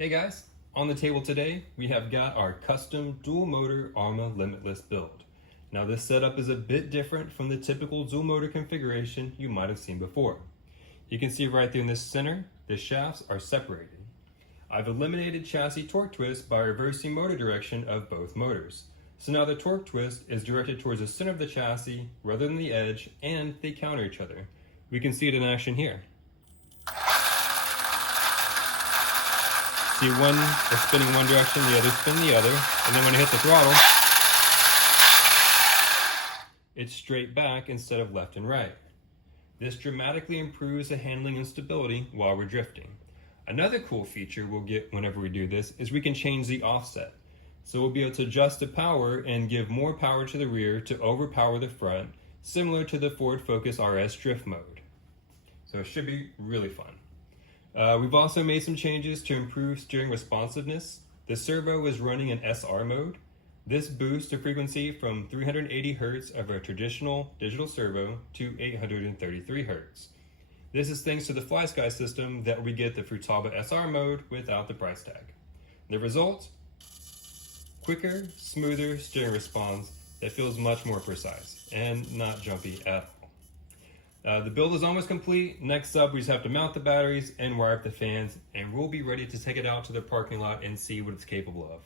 Hey guys, on the table today we have got our custom dual motor Arrma Limitless build. Now this setup is a bit different from the typical dual motor configuration you might have seen before. You can see right there in the center, the shafts are separated. I've eliminated chassis torque twist by reversing motor direction of both motors. So now the torque twist is directed towards the center of the chassis rather than the edge, and they counter each other. We can see it in action here. See, one is spinning one direction, the other spin the other, and then when I hit the throttle, it's straight back instead of left and right. This dramatically improves the handling and stability while we're drifting. Another cool feature we'll get whenever we do this is we can change the offset. So we'll be able to adjust the power and give more power to the rear to overpower the front, similar to the Ford Focus RS drift mode. So it should be really fun. We've also made some changes to improve steering responsiveness. The servo is running in SR mode. This boosts the frequency from 380 Hz of a traditional digital servo to 833 Hz. This is thanks to the FlySky system that we get the Futaba SR mode without the price tag. The result? Quicker, smoother steering response that feels much more precise and not jumpy at all. The build is almost complete. Next up, we just have to mount the batteries and wire up the fans, and we'll be ready to take it out to the parking lot and see what it's capable of.